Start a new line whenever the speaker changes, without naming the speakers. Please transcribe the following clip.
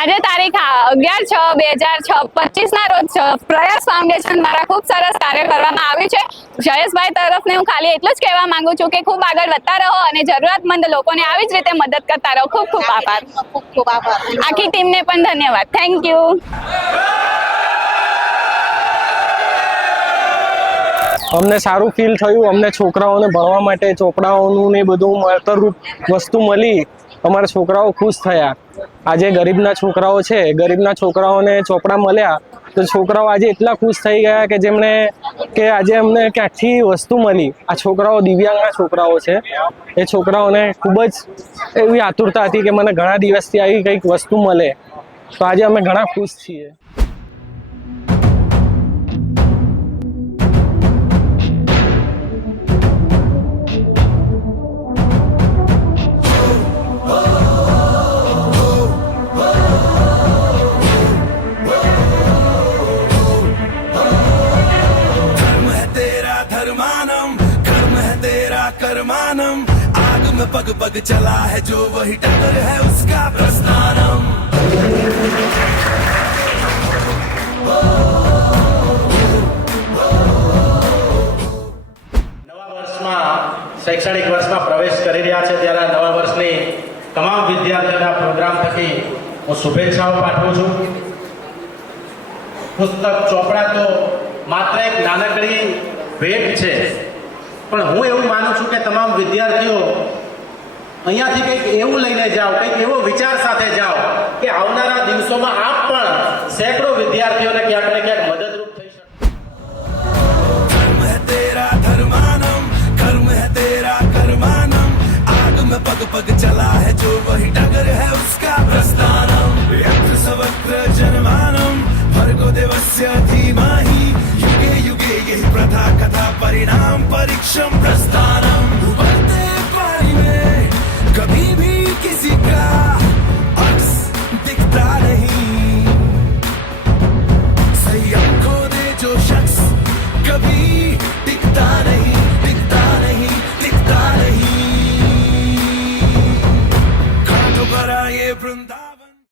આજે તારીખ અગિયાર છ બે હજાર છ પચીસ ના રોજ પ્રયાસ ફાઉન્ડેશન દ્વારા ખૂબ સરસ કાર્ય કરવામાં આવ્યું છે. જયેશભાઈ તરફને હું ખાલી એટલું જ કહેવા માંગુ છું કે ખૂબ આગળ વધતા રહો અને જરૂરતમંદ લોકોને આવી જ રીતે મદદ કરતા રહો. ખૂબ ખૂબ આભાર.
ખૂબ ખૂબ આભાર.
આખી ટીમને પણ ધન્યવાદ. થેન્ક યુ
અમને સારું ફીલ થયું. અમને છોકરાઓને ભણવા માટે ચોપડાઓનું ને બધું મળતરરૂપ વસ્તુ મળી. અમારા છોકરાઓ ખુશ થયા. આજે ગરીબના છોકરાઓ છે, ગરીબના છોકરાઓને ચોપડા મળ્યા, તો છોકરાઓ આજે એટલા ખુશ થઈ ગયા કે જેમણે, કે આજે અમને ક્યાંકથી વસ્તુ મળી. આ છોકરાઓ દિવ્યાંગના છોકરાઓ છે. એ છોકરાઓને ખૂબ જ એવી આતુરતા હતી કે મને ઘણા દિવસથી આવી કંઈક વસ્તુ મળે. તો આજે અમે ઘણા ખુશ છીએ.
तेरा कर्मानम आग में पग पग चला है जो वही टगर है उसका प्रस्थानम
નવા વર્ષમાં શૈક્ષણિક વર્ષમાં પ્રવેશ કરી રહ્યા છે ત્યારે આ નવા વર્ષની તમામ વિદ્યાર્થીઓના પ્રોગ્રામ થકી હું શુભેચ્છાઓ પાઠવું છું પુસ્તક ચોપડા તો માત્ર એક નાનકડી ભેટ છે પણ હું એવું માનું છું કે તમામ વિદ્યાર્થીઓ અહીંયાથી કંઈક એવું લઈને જાઓ, કંઈક એવો વિચાર સાથે જાઓ કે આવનારા દિવસોમાં આપ પણ સેંકડો વિદ્યાર્થીઓને ક્યાંક ને
मोक्षम प्रस्थानम उबलते पानी में कभी भी किसी का अक्स दिखता नहीं संयम को दे जो शख्स कभी दिखता नहीं दिखता नहीं दिखता नहीं कांटों पर आए वृंदा